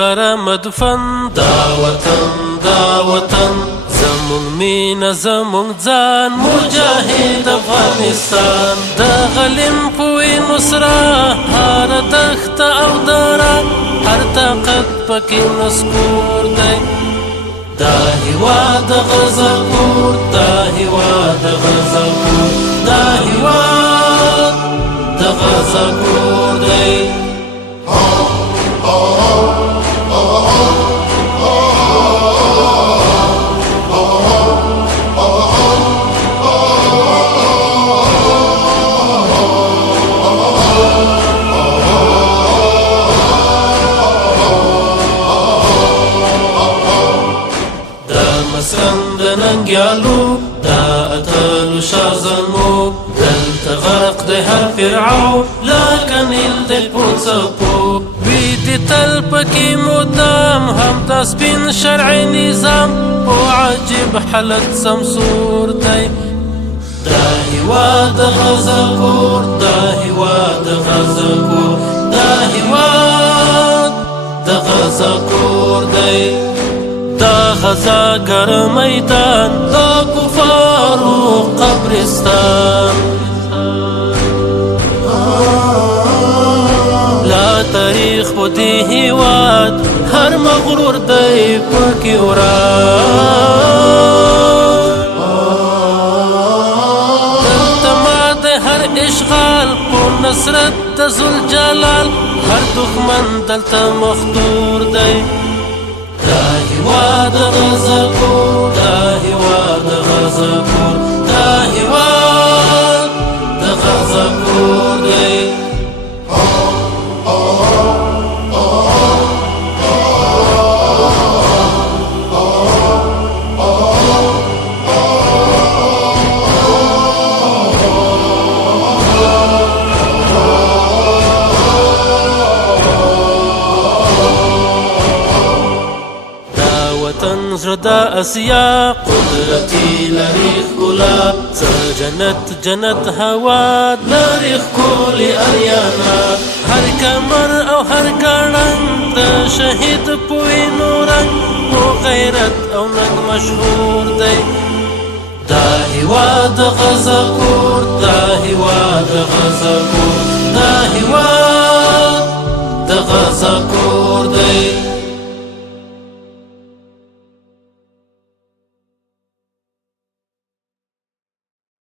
لره مدفن دا وطن زمون مینا زمون ځان مجاهد افغانستان د غلیم په وینو سره هر دښته او دره هر طاقت پکې نسکور دی دا هیواد د غزا کور دا هیواد د غزا کور دا هیواد د غزا کور دی مسکن د ننګیالو دا اتلو شازلمو دلته غرق د هر فرعون لکه نیل د پوڅپو وي د تل پکې مدام هم د سپین شرعي نظام او عجیب حالت سمسور دی دا هیواد د غزا کور دا هیواد د غزا کور دا هیواد د غزا کور دی دا غزا گر میدان دا کفارو قبرستان لا تاریخ په دې هیواد هر مغرور دی پکې وران دلته ماته هر اشغال په نصرت د ذوالجلال هر دښمن دلته مختور دی دا هیواد د غزا کور دا هیواد د غزا کور دا هیواد د غزا کور دی زړه د اسیا قدرتي لري ښکلا څه جنت هوا لري ښکلې اریانا هر کمر او هر ګړنګ د شهید په وینو رنګ په غیرت او ننګ مشهور دی دا هیواد د غزا کور دا هیواد د غزا کور دا هیواد د غزا کور